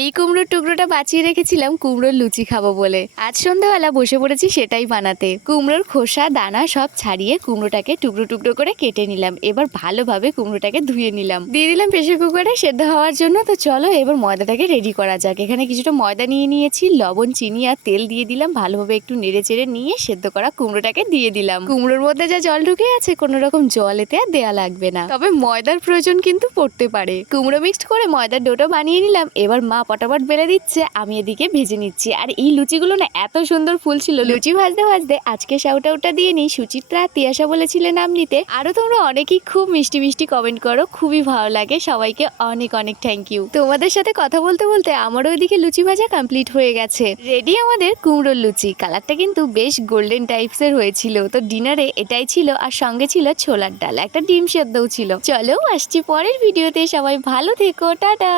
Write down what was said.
এই কুমড়োর টুকরোটা বাঁচিয়ে রেখেছিলাম কুমড়োর লুচি খাবো বলে। আজ সন্ধ্যাবেলা বসে পড়েছি সেটাই বানাতে। কুমড়োর খোসা দানা সব ছাড়িয়ে কুমড়োটাকে টুকরো টুকরো করে কেটে নিলাম। এবার ভালোভাবে কুমড়োটাকে ধুয়ে নিলাম, দিয়ে দিলাম প্রেসার কুকারে সেদ্ধ হওয়ার জন্য। তো চলো এবার ময়দাটাকে রেডি করা যাক। এখানে কিছুটা ময়দা নিয়ে নিয়েছি, লবণ, চিনি আর তেল দিয়ে দিলাম। ভালোভাবে একটু নেড়ে চেড়ে নিয়ে সেদ্ধ করা কুমড়োটাকে দিয়ে দিলাম। কুমড়োর মধ্যে যা জল ঢুকে আছে কোনো রকম জল এতে আর দেওয়া লাগবে না, তবে ময়দার প্রয়োজন কিন্তু পড়তে পারে। কুমড়ো মিক্সড করে ময়দার ডোটা বানিয়ে নিলাম। এবার মা পটাপট বেলে দিচ্ছে, আমি এদিকে ভেজে নিচ্ছি। আর এই লুচিগুলো না এত সুন্দর ফুল ছিল। লুচি ভাজতে ভাজতে আজকে শাউট আউটটা দিয়ে নিই। সুচিত্রা তিয়াশা বলেছিলে নাম নিতে। আরো তোমরা অনেকেই খুব মিষ্টি মিষ্টি কমেন্ট করো, খুবই ভালো লাগে। সবাইকে অনেক অনেক থ্যাংক ইউ। তোমাদের সাথে কথা বলতে বলতে আমারও এদিকে লুচি ভাজা কমপ্লিট হয়ে গেছে। রেডি আমাদের কুমড়োর লুচি। কালারটা কিন্তু বেশ গোল্ডেন টাইপসের হয়েছিল। তো ডিনারে এটাই ছিল, আর সঙ্গে ছিল ছোলার ডাল, একটা ডিম সেদ্ধও ছিল। চলো আসছি পরের ভিডিওতে, সবাই ভালো থেকো, টাটা।